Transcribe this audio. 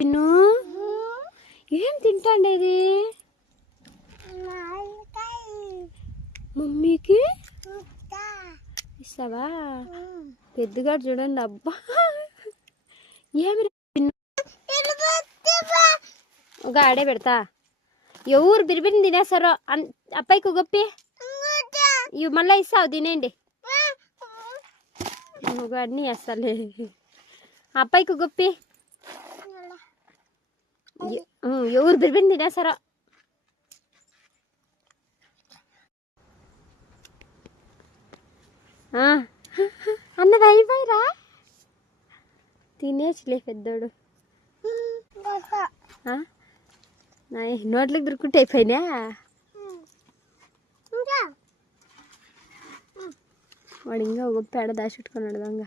pin ఏం తింటాండేది మమ్మీకి ఇస్తావా పెద్దగా చూడండి అబ్బా ఏమి ఒక ఆడే పెడతా ఎవరు బిరిబిరిని తినేస్తారో అబ్బాయికి గొప్పి ఇవి మళ్ళీ ఇస్తావు తినేయండి ఒక అన్నీ వేస్తాలే అబ్బాయికి గొప్పి ఎవరు బిరిబిరిని తినేస్తారో అన్నది అయిపోయిరా తినేసిలే పెద్దోడు నోట్లకు దొరుకుంటే అయిపోయినా వాడు ఇంకా ఒక పేడ దాచిపెట్టుకున్నాడు దొంగ